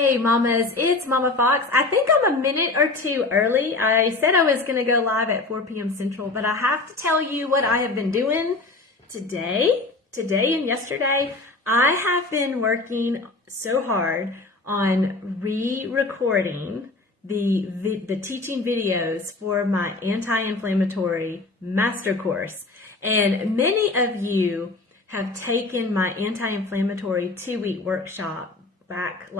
Hey mamas, it's Mama Fox. I think I'm a minute or two early. I said I was going to go live at 4 p.m. Central, but I have to tell you what I have been doing today and yesterday. I have been working so hard on re-recording the teaching videos for my anti-inflammatory master course. And many of you have taken my anti-inflammatory 2-week workshop back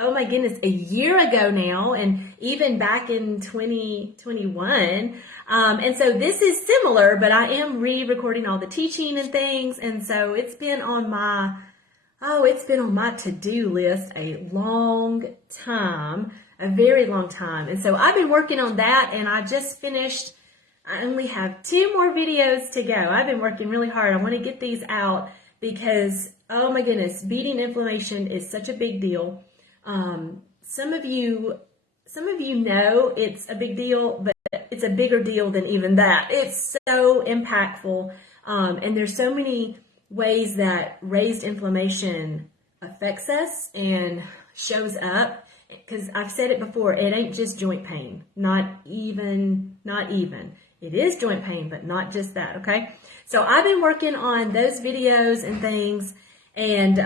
oh my goodness, a year ago now, and even back in 2021. And so this is similar, but I am re-recording all the teaching and things. And so it's been on my to-do list a long time, a very long time. And so I've been working on that, and I just finished. I only have 2 more videos to go. I've been working really hard. I want to get these out because, oh my goodness, beating inflammation is such a big deal. Some of you know it's a big deal, but it's a bigger deal than even that. It's so impactful. And there's so many ways that raised inflammation affects us and shows up. Because I've said it before, it ain't just joint pain. Not even. It is joint pain, but not just that, okay? So I've been working on those videos and things, and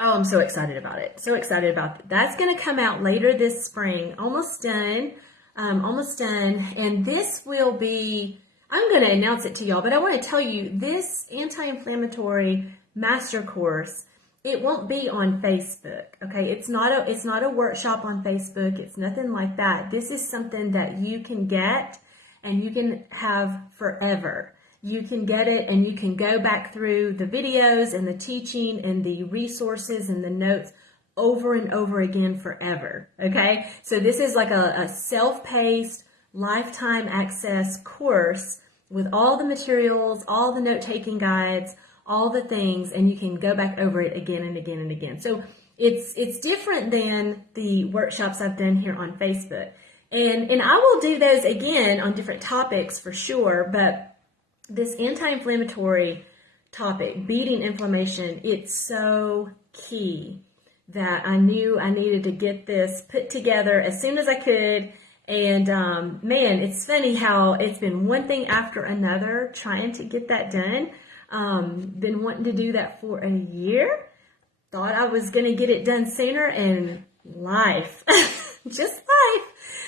I'm so excited about it. So excited about it. That's going to come out later this spring. Almost done. And this will be, I'm going to announce it to y'all, but I want to tell you, this anti-inflammatory master course, it won't be on Facebook, okay? It's not a workshop on Facebook. It's nothing like that. This is something that you can get and you can have forever. You can get it and you can go back through the videos and the teaching and the resources and the notes over and over again forever, okay? So this is like a self-paced, lifetime access course with all the materials, all the note-taking guides, all the things, and you can go back over it again and again and again. So it's different than the workshops I've done here on Facebook. And I will do those again on different topics for sure, but this anti-inflammatory topic, beating inflammation, it's so key that I knew I needed to get this put together as soon as I could. And man, it's funny how it's been one thing after another trying to get that done. Been wanting to do that for a year. Thought I was going to get it done sooner, and life, just life.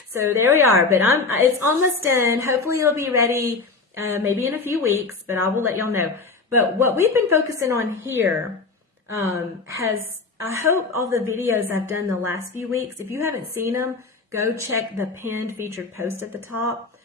So there we are, but it's almost done. Hopefully it'll be ready maybe in a few weeks, but I will let y'all know. But what we've been focusing on here I hope all the videos I've done the last few weeks, if you haven't seen them, go check the pinned featured post at the top.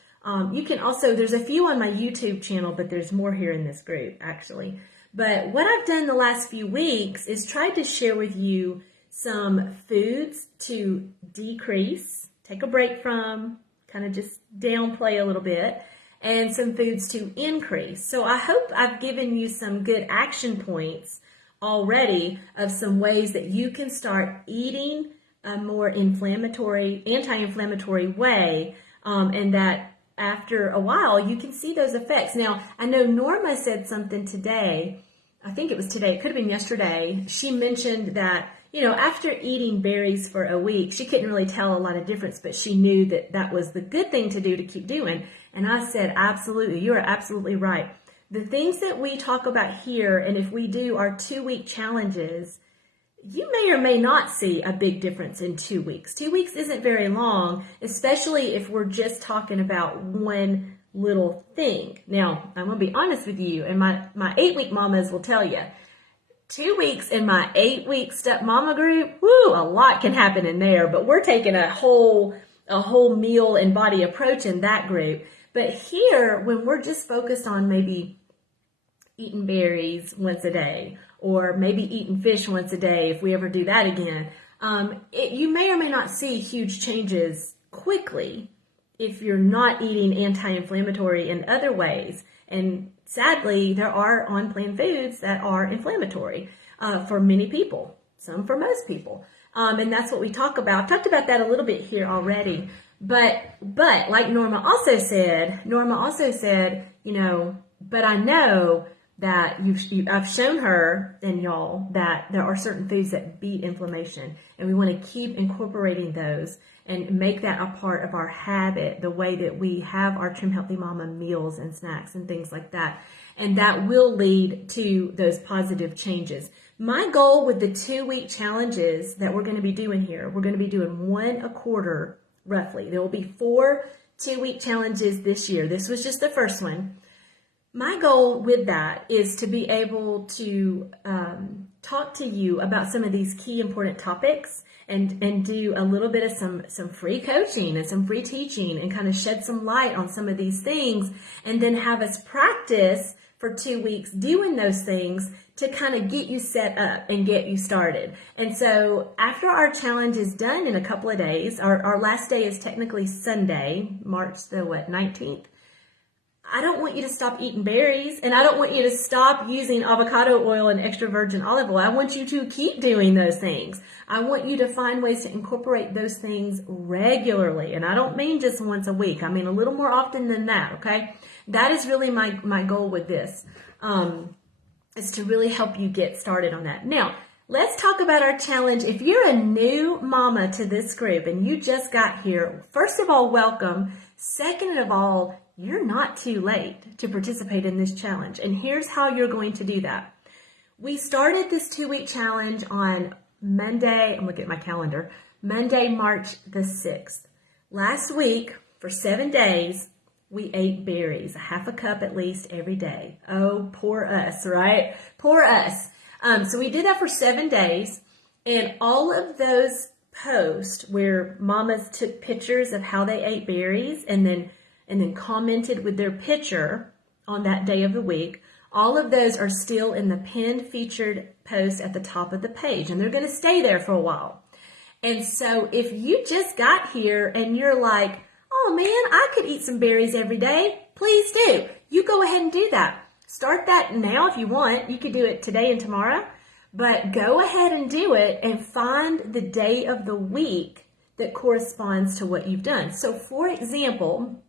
You can also, there's a few on my YouTube channel, but there's more here in this group actually. But what I've done the last few weeks is tried to share with you some foods to decrease, take a break from, kind of just downplay a little bit, and some foods to increase. So I hope I've given you some good action points already of some ways that you can start eating a more anti-inflammatory way, and that after a while you can see those effects. Now, I know Norma said something today, I think it was today, it could have been yesterday. She mentioned that, after eating berries for a week, she couldn't really tell a lot of difference, but she knew that that was the good thing to do to keep doing. And I said, absolutely, you are absolutely right. The things that we talk about here, and if we do our 2-week challenges, you may or may not see a big difference in 2 weeks. 2 weeks isn't very long, especially if we're just talking about one little thing. Now, I'm going to be honest with you, and my 8-week mamas will tell you, 2 weeks in my 8-week step mama group, woo, a lot can happen in there, but we're taking a whole meal and body approach in that group. But here, when we're just focused on maybe eating berries once a day, or maybe eating fish once a day, if we ever do that again, you may or may not see huge changes quickly if you're not eating anti-inflammatory in other ways. And sadly, there are on-plan foods that are inflammatory for many people, some for most people. And that's what we talk about. I've talked about that a little bit here already. But like Norma also said, but I know that I've shown her and y'all that there are certain foods that beat inflammation, and we want to keep incorporating those and make that a part of our habit, the way that we have our Trim Healthy Mama meals and snacks and things like that. And that will lead to those positive changes. My goal with the 2-week challenges that we're going to be doing here, we're going to be doing 1 a quarter roughly. There will be 4 2-week challenges this year. This was just the first one. My goal with that is to be able to talk to you about some of these key important topics and do a little bit of some free coaching and some free teaching and kind of shed some light on some of these things, and then have us practice for 2 weeks doing those things to kind of get you set up and get you started. And so after our challenge is done in a couple of days, our last day is technically Sunday, March the 19th. I don't want you to stop eating berries, and I don't want you to stop using avocado oil and extra virgin olive oil. I want you to keep doing those things. I want you to find ways to incorporate those things regularly. And I don't mean just once a week. I mean a little more often than that, okay? That is really my goal with this, is to really help you get started on that. Now, let's talk about our challenge. If you're a new mama to this group and you just got here, first of all, welcome. Second of all, you're not too late to participate in this challenge. And here's how you're going to do that. We started this 2-week challenge on Monday, I'm looking at my calendar, Monday, March the 6th. Last week, for 7 days, we ate berries, a half a cup at least every day. Oh, poor us, right? Poor us. So we did that for 7 days, and all of those posts where mamas took pictures of how they ate berries and then commented with their picture on that day of the week, all of those are still in the pinned featured post at the top of the page, and they're going to stay there for a while. And so if you just got here and you're like, oh man, I could eat some berries every day, please do. You go ahead and do that. Start that now if you want. You could do it today and tomorrow, but go ahead and do it and find the day of the week that corresponds to what you've done. So for example,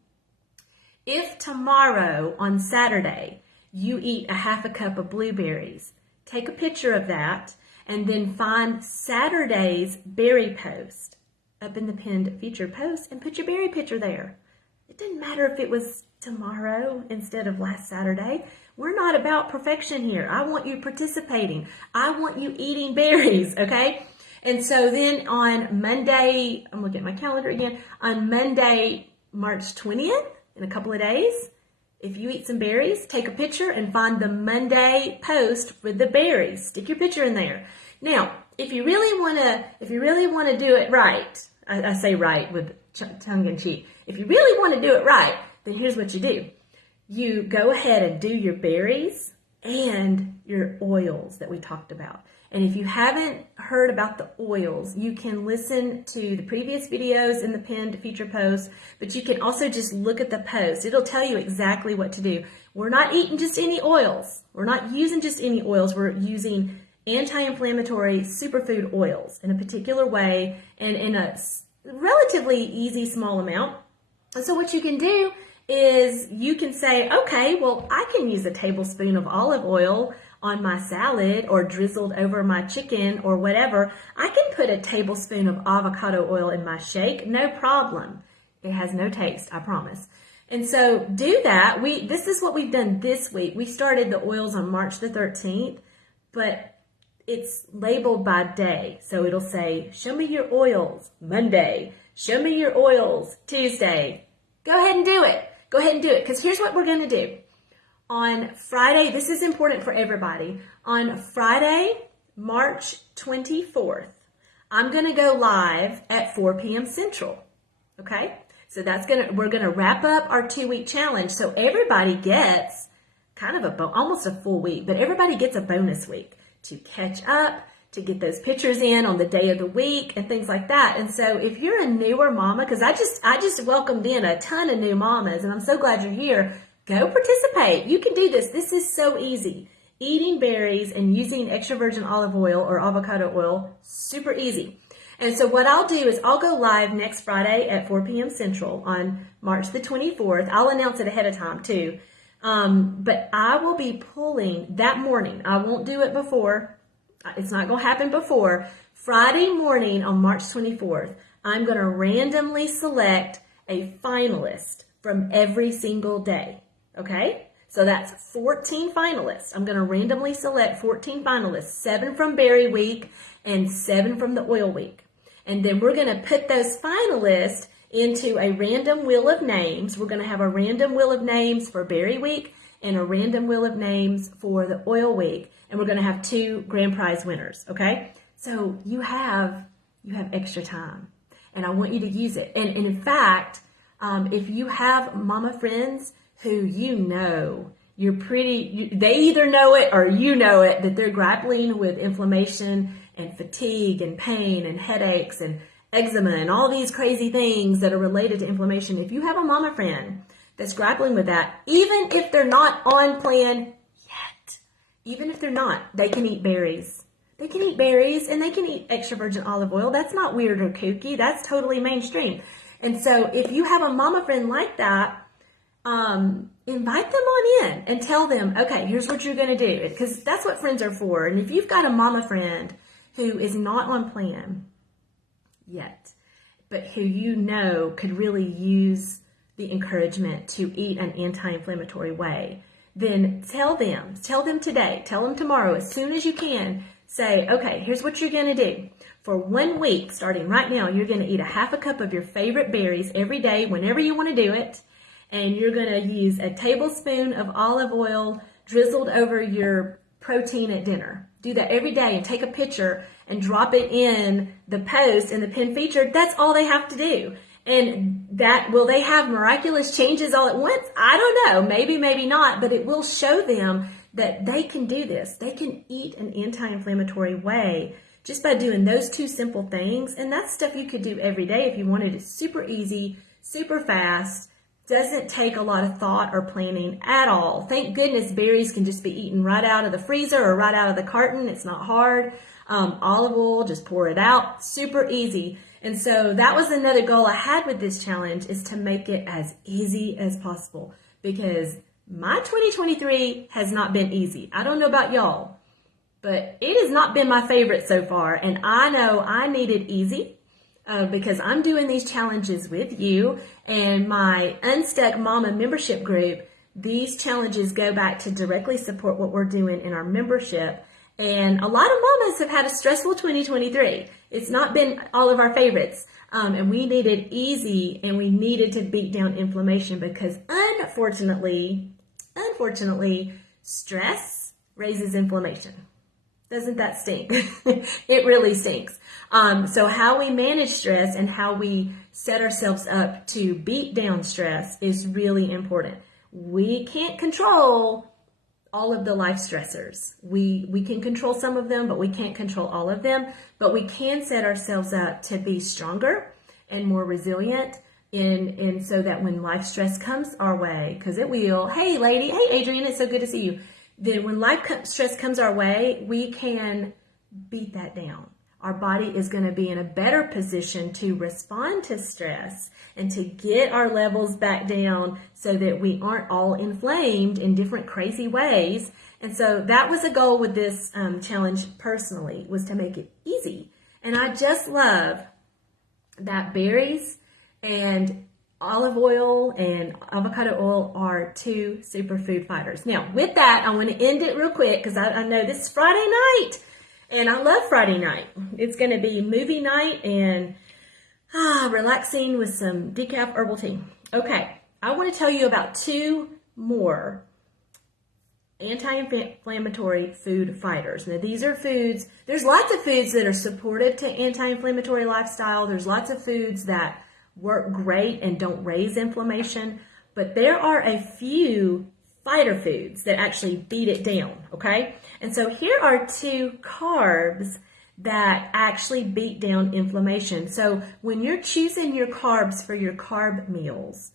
if tomorrow on Saturday you eat a half a cup of blueberries, take a picture of that and then find Saturday's berry post up in the pinned featured post and put your berry picture there. It doesn't matter if it was tomorrow instead of last Saturday. We're not about perfection here. I want you participating. I want you eating berries, okay? And so then on Monday, I'm looking at my calendar again, on Monday, March 20th, in a couple of days, if you eat some berries, take a picture and find the Monday post with the berries. Stick your picture in there. Now, if you really want to do it right, I say right with tongue in cheek. If you really want to do it right, then here's what you do. You go ahead and do your berries and your oils that we talked about. And if you haven't heard about the oils, you can listen to the previous videos in the pinned feature post, but you can also just look at the post. It'll tell you exactly what to do. We're not eating just any oils. We're not using just any oils. We're using anti-inflammatory superfood oils in a particular way and in a relatively easy small amount. And so what you can do is you can say, okay, well, I can use a tablespoon of olive oil on my salad or drizzled over my chicken or whatever. I can put a tablespoon of avocado oil in my shake, no problem. It has no taste, I promise. And so do that. This is what we've done this week. We started the oils on March the 13th, but it's labeled by day. So it'll say, show me your oils Monday, show me your oils Tuesday. Go ahead and do it. Go ahead and do it, because here's what we're going to do. On Friday, this is important for everybody. On Friday, March 24th, I'm going to go live at 4 p.m. Central. Okay? So we're going to wrap up our 2-week challenge. So everybody gets kind of almost a full week, but everybody gets a bonus week to catch up, to get those pictures in on the day of the week and things like that. And so if you're a newer mama, because I just welcomed in a ton of new mamas, and I'm so glad you're here, go participate. You can do this. This is so easy. Eating berries and using extra virgin olive oil or avocado oil, super easy. And so what I'll do is I'll go live next Friday at 4 p.m. Central on March the 24th. I'll announce it ahead of time too. But I will be pulling that morning. I won't do it before. It's not going to happen before. Friday morning on March 24th, I'm going to randomly select a finalist from every single day. Okay? So that's 14 finalists. I'm going to randomly select 14 finalists, 7 from Berry Week and 7 from the Oil Week. And then we're going to put those finalists into a random wheel of names. We're going to have a random wheel of names for Berry Week and a random wheel of names for the Oil Week. And we're going to have 2 grand prize winners. Okay? So you have extra time. And I want you to use it. And in fact, if you have mama friends who they either know it or you know it, that they're grappling with inflammation and fatigue and pain and headaches and eczema and all these crazy things that are related to inflammation. If you have a mama friend that's grappling with that, even if they're not on plan yet, even if they're not, they can eat berries. They can eat berries and they can eat extra virgin olive oil. That's not weird or kooky. That's totally mainstream. And so if you have a mama friend like that, invite them on in and tell them, okay, here's what you're going to do. Because that's what friends are for. And if you've got a mama friend who is not on plan yet, but who could really use the encouragement to eat an anti-inflammatory way, then tell them today, tell them tomorrow, as soon as you can, say, okay, here's what you're going to do. For 1 week, starting right now, you're going to eat a half a cup of your favorite berries every day, whenever you want to do it. And you're going to use a tablespoon of olive oil drizzled over your protein at dinner. Do that every day and take a picture and drop it in the post and the pin featured. That's all they have to do. And will they have miraculous changes all at once? I don't know. Maybe, maybe not. But it will show them that they can do this. They can eat an anti-inflammatory way just by doing those 2 simple things. And that's stuff you could do every day if you wanted. It's super easy, super fast. Doesn't take a lot of thought or planning at all. Thank goodness berries can just be eaten right out of the freezer or right out of the carton. It's not hard. Olive oil, just pour it out. Super easy. And so that was another goal I had with this challenge, is to make it as easy as possible, because my 2023 has not been easy. I don't know about y'all, but it has not been my favorite so far. And I know I need it easy. Because I'm doing these challenges with you and my Unstuck Mama membership group. These challenges go back to directly support what we're doing in our membership. And a lot of mamas have had a stressful 2023. It's not been all of our favorites. And we needed easy, and we needed to beat down inflammation, because unfortunately, stress raises inflammation. Doesn't that stink? It really stinks. So how we manage stress and how we set ourselves up to beat down stress is really important. We can't control all of the life stressors. We can control some of them, but we can't control all of them. But we can set ourselves up to be stronger and more resilient, and so that when life stress comes our way, because it will. Hey, lady. Hey, Adrian. It's so good to see you. Then when life stress comes our way, we can beat that down. Our body is going to be in a better position to respond to stress and to get our levels back down so that we aren't all inflamed in different crazy ways. And so that was a goal with this challenge personally, was to make it easy. And I just love that berries and olive oil and avocado oil are 2 superfood fighters. Now, with that, I want to end it real quick, because I know this is Friday night, and I love Friday night. It's going to be movie night and relaxing with some decaf herbal tea. Okay, I want to tell you about 2 more anti-inflammatory food fighters. Now, these are foods. There's lots of foods that are supportive to anti-inflammatory lifestyle. There's lots of foods that work great and don't raise inflammation, but there are a few fighter foods that actually beat it down, okay? And so here are 2 carbs that actually beat down inflammation. So when you're choosing your carbs for your carb meals,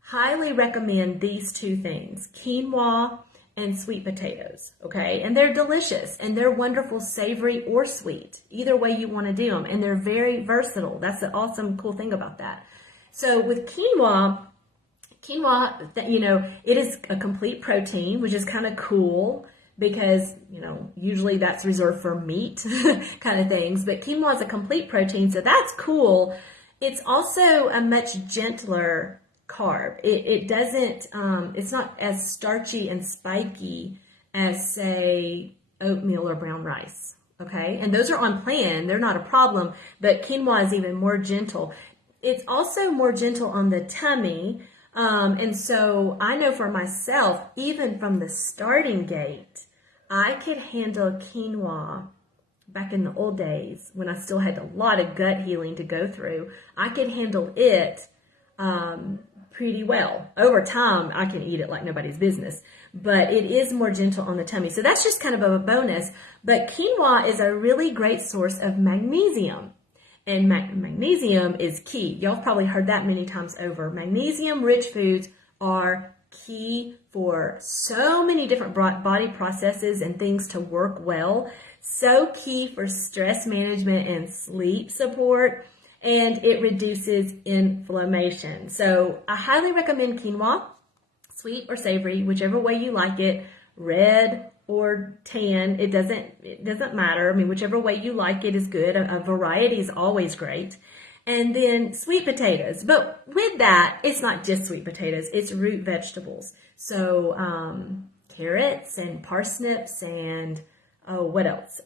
highly recommend these 2 things: quinoa and sweet potatoes, okay? And they're delicious, and they're wonderful, savory or sweet, either way you want to do them, and they're very versatile. That's the awesome, cool thing about that. So with quinoa, Quinoa, it is a complete protein, which is kind of cool because, usually that's reserved for meat kind of things. But quinoa is a complete protein, so that's cool. It's also a much gentler carb. It doesn't, it's not as starchy and spiky as, say, oatmeal or brown rice. Okay, and those are on plan. They're not a problem, but quinoa is even more gentle. It's also more gentle on the tummy. And so I know for myself, even from the starting gate, I could handle quinoa back in the old days when I still had a lot of gut healing to go through. I could handle it pretty well. Over time, I can eat it like nobody's business, but it is more gentle on the tummy. So that's just kind of a bonus. But quinoa is a really great source of magnesium. And magnesium is key. Y'all have probably heard that many times over. Magnesium-rich foods are key for so many different body processes and things to work well. So key for stress management and sleep support. And it reduces inflammation. So I highly recommend quinoa, sweet or savory, whichever way you like it, red or tan, it doesn't matter. I mean, whichever way you like it is good. A variety is always great. And then sweet potatoes. But with that, it's not just sweet potatoes, it's root vegetables. So carrots and parsnips and, what else?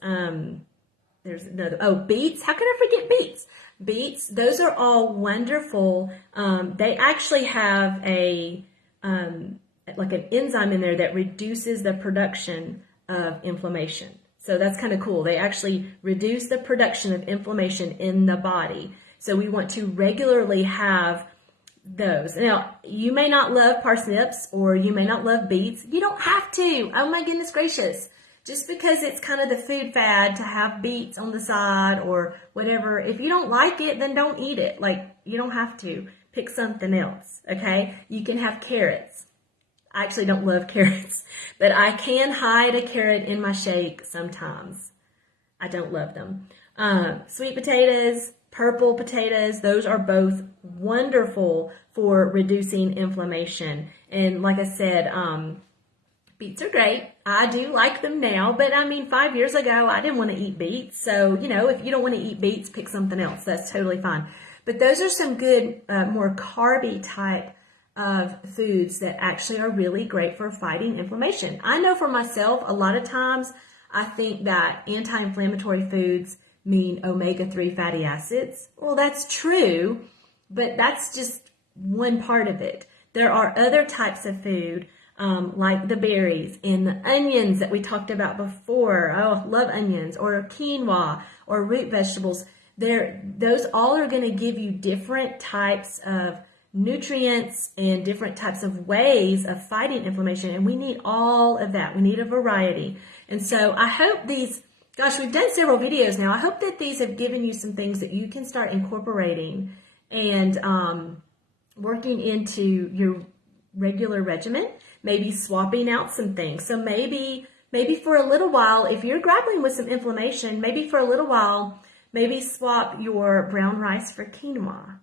There's another, beets. How can I forget beets? Beets, those are all wonderful. They actually have like an enzyme in there that reduces the production of inflammation. So that's kind of cool. They actually reduce the production of inflammation in the body. So we want to regularly have those. Now, you may not love parsnips or you may not love beets. You don't have to. Oh my goodness gracious. Just because it's kind of the food fad to have beets on the side or whatever, if you don't like it, then don't eat it. Like, you don't have to. Pick something else, okay? You can have carrots. I actually don't love carrots, but I can hide a carrot in my shake sometimes. I don't love them. Sweet potatoes, purple potatoes, those are both wonderful for reducing inflammation. And like I said, beets are great. I do like them now, but 5 years ago, I didn't want to eat beets. So, if you don't want to eat beets, pick something else. That's totally fine. But those are some good, more carby type of foods that actually are really great for fighting inflammation. I know for myself, a lot of times I think that anti-inflammatory foods mean omega-3 fatty acids. Well, that's true, but that's just one part of it. There are other types of food like the berries and the onions that we talked about before. Oh, love onions, or quinoa or root vegetables. Those all are going to give you different types of nutrients and different types of ways of fighting inflammation, and we need all of that. We need a variety. And so I hope we've done several videos now. I hope that these have given you some things that you can start incorporating and working into your regular regimen, maybe swapping out some things. So maybe for a little while, if you're grappling with some inflammation, maybe for a little while, maybe swap your brown rice for quinoa,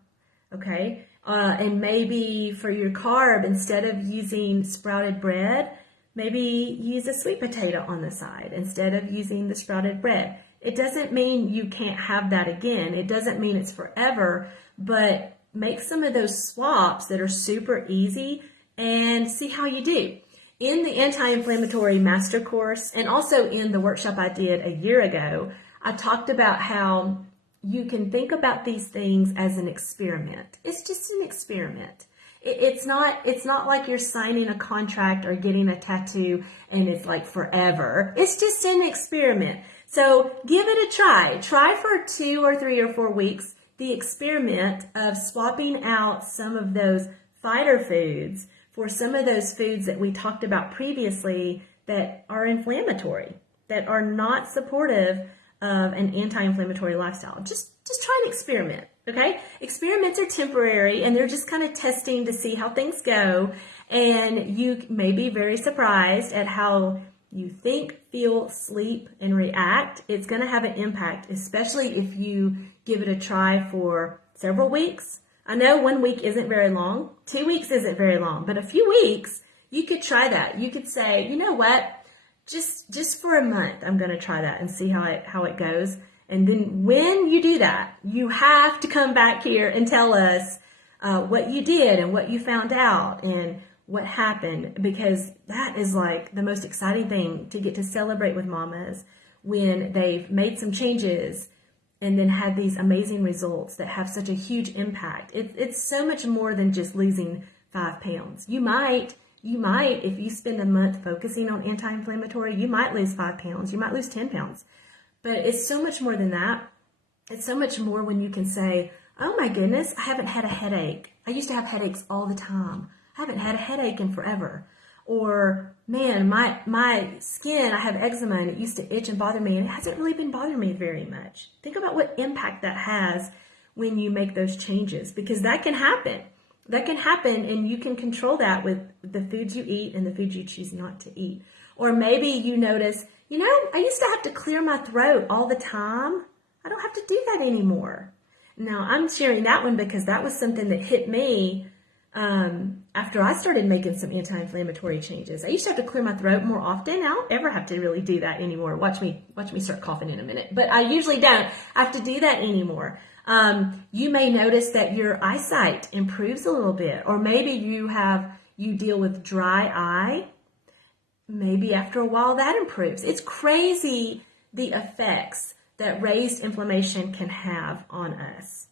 okay? And maybe for your carb, instead of using sprouted bread, maybe use a sweet potato on the side instead of using the sprouted bread. It doesn't mean you can't have that again. It doesn't mean it's forever, but make some of those swaps that are super easy and see how you do. In the anti-inflammatory master course, and also in the workshop I did a year ago, I talked about how you can think about these things as an experiment. It's just an experiment. It's not like you're signing a contract or getting a tattoo and it's like forever. It's just an experiment. So give it a try. Try for 2 or 3 or 4 weeks the experiment of swapping out some of those fighter foods for some of those foods that we talked about previously that are inflammatory, that are not supportive of an anti-inflammatory lifestyle. Just try an experiment, okay? Experiments are temporary and they're just kind of testing to see how things go. And you may be very surprised at how you think, feel, sleep, and react. It's going to have an impact, especially if you give it a try for several weeks, I know 1 week isn't very long. 2 weeks isn't very long, but a few weeks, you could try that. You could say, you know what? Just for a month, I'm going to try that and see how it goes. And then when you do that, you have to come back here and tell us what you did and what you found out and what happened, because that is like the most exciting thing, to get to celebrate with mamas when they've made some changes and then had these amazing results that have such a huge impact. It's so much more than just losing 5 pounds. You might, if you spend a month focusing on anti-inflammatory, you might lose 5 pounds. You might lose 10 pounds. But it's so much more than that. It's so much more when you can say, oh my goodness, I haven't had a headache. I used to have headaches all the time. I haven't had a headache in forever. Or, man, my skin, I have eczema and it used to itch and bother me, and it hasn't really been bothering me very much. Think about what impact that has when you make those changes, because that can happen. That can happen, and you can control that with the foods you eat and the foods you choose not to eat. Or maybe you notice, I used to have to clear my throat all the time. I don't have to do that anymore. Now, I'm sharing that one because that was something that hit me after I started making some anti-inflammatory changes. I used to have to clear my throat more often. I don't ever have to really do that anymore. Watch me start coughing in a minute. But I usually don't have to do that anymore. You may notice that your eyesight improves a little bit, or maybe you deal with dry eye. Maybe after a while that improves. It's crazy the effects that raised inflammation can have on us.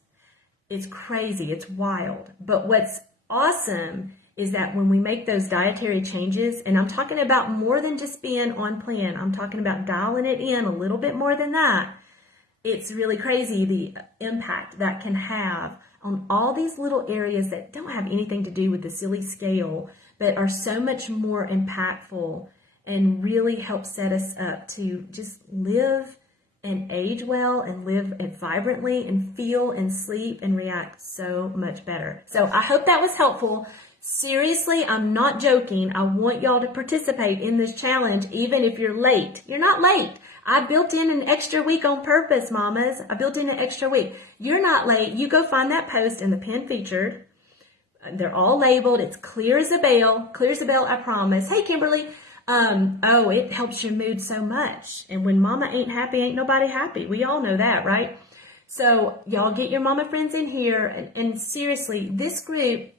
It's crazy. It's wild. But what's awesome is that when we make those dietary changes, and I'm talking about more than just being on plan, I'm talking about dialing it in a little bit more than that. It's really crazy the impact that can have on all these little areas that don't have anything to do with the silly scale, but are so much more impactful and really help set us up to just live and age well and live vibrantly and feel and sleep and react so much better. So I hope that was helpful. Seriously, I'm not joking. I want y'all to participate in this challenge, even if you're late. You're not late. I built in an extra week on purpose, mamas. I built in an extra week. You're not late. You go find that post in the pin featured. They're all labeled. It's clear as a bell. Clear as a bell, I promise. Hey, Kimberly. It helps your mood so much. And when mama ain't happy, ain't nobody happy. We all know that, right? So y'all get your mama friends in here. And seriously, this group,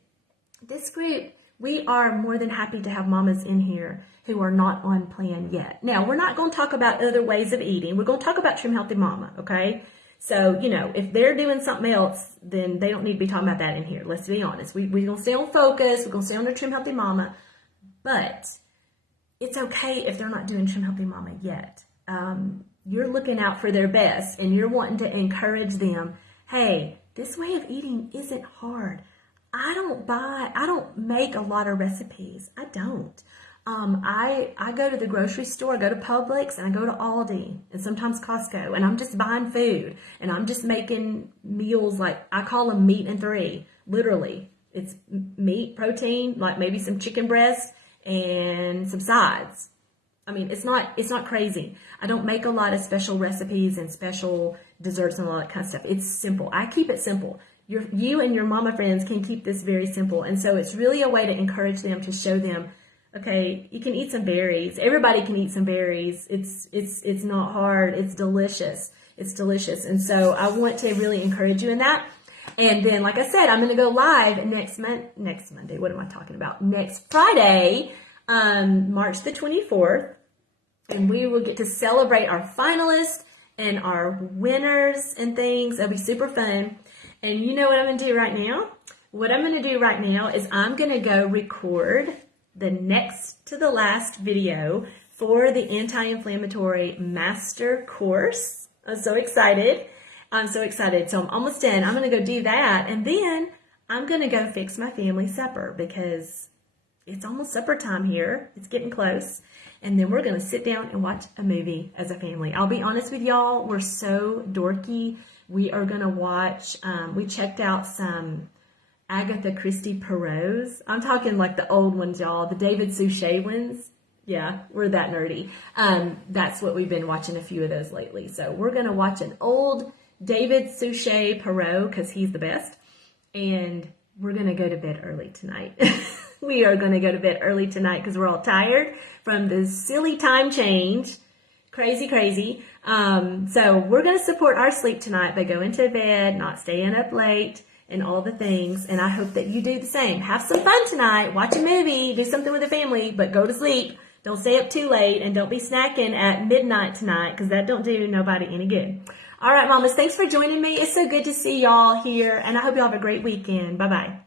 we are more than happy to have mamas in here who are not on plan yet. Now, we're not going to talk about other ways of eating. We're going to talk about Trim Healthy Mama, okay? So, if they're doing something else, then they don't need to be talking about that in here. Let's be honest. We're going to stay on focus. We're going to stay on the Trim Healthy Mama. But it's okay if they're not doing Trim Healthy Mama yet. You're looking out for their best, and you're wanting to encourage them. Hey, this way of eating isn't hard. I don't make a lot of recipes. I don't. I go to the grocery store, I go to Publix, and I go to Aldi, and sometimes Costco, and I'm just buying food, and I'm just making meals like, I call them meat and three, literally. It's meat, protein, like maybe some chicken breast, and some sides. I mean, it's not crazy. I don't make a lot of special recipes and special desserts and all that kind of stuff. It's simple. I keep it simple. You and your mama friends can keep this very simple. And so it's really a way to encourage them, to show them, okay, you can eat some berries. Everybody can eat some berries. It's not hard. It's delicious. It's delicious. And so I want to really encourage you in that. And then, like I said, I'm going to go live next Monday. What am I talking about? Next Friday, March the 24th. And we will get to celebrate our finalists and our winners and things. It'll be super fun. And you know what I'm going to do right now? What I'm going to do right now is I'm going to go record the next to the last video for the anti-inflammatory master course. I'm so excited. So I'm almost done. I'm going to go do that. And then I'm going to go fix my family supper because it's almost supper time here. It's getting close. And then we're going to sit down and watch a movie as a family. I'll be honest with y'all. We're so dorky. We are going to watch, we checked out some Agatha Christie Poirot's. I'm talking like the old ones, y'all. The David Suchet ones. Yeah, we're that nerdy. That's what we've been watching, a few of those lately. So we're going to watch an old David Suchet Poirot because he's the best. and we're going to go to bed early tonight. We are going to go to bed early tonight because we're all tired from this silly time change. Crazy, crazy. So we're going to support our sleep tonight by going to bed, not staying up late, and all the things. And I hope that you do the same. Have some fun tonight. Watch a movie. Do something with the family, but go to sleep. Don't stay up too late, and don't be snacking at midnight tonight because that don't do nobody any good. All right, mamas, thanks for joining me. It's so good to see y'all here, and I hope y'all have a great weekend. Bye-bye.